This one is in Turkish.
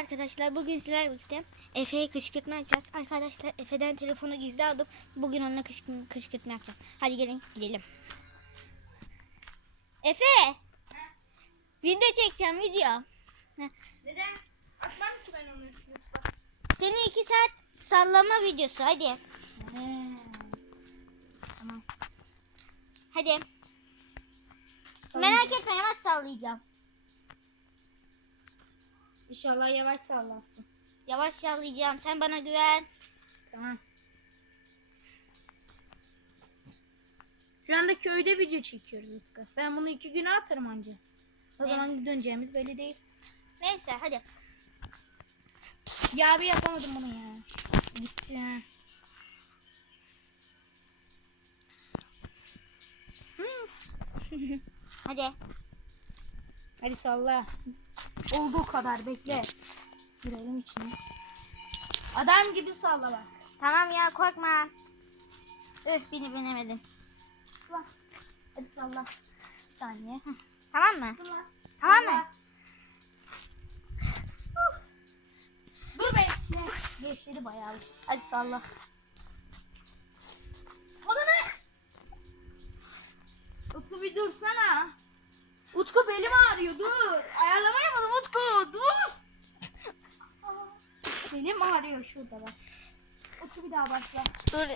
arkadaşlar. Bugün sizlerle birlikte Efe'ye kışkırtma yapacağız. Arkadaşlar Efe'den telefonu gizli aldım. Bugün onunla kışkırtma, kışkırtma yapacağım. Hadi gelin gidelim. Efe! Video çekeceğim video. Neden? Atmam ki ben onu YouTube'a. Senin iki saat sallama videosu hadi. Tamam. Hadi. Merak etme yavaş sallayacağım. İnşallah yavaş sallarsın. Yavaş sallayacağım. Sen bana güven. Tamam. Şu anda köyde video çekiyoruz Utku. Ben bunu iki güne atarım anca. O Ne? zaman döneceğimiz belli değil. Neyse hadi. Ya abi yapamadım bunu ya. Gitti ha. Hadi. Hadi salla. Olduğu kadar bekle. Girelim içine. Adam gibi salla bak. Tamam ya korkma. Üh beni binemedin. Salla. Hadi salla. Bir saniye. Heh. Tamam mı? Salla. Tamam Salla. mı? Dur bekle. Geçti bayağı. Hadi salla. O da ne? Utku bir dursana. Utku belim ağrıyor dur. Ayarlamayamadım Utku dur. belim ağrıyor şurada bak. Utku bir daha başla. Dur.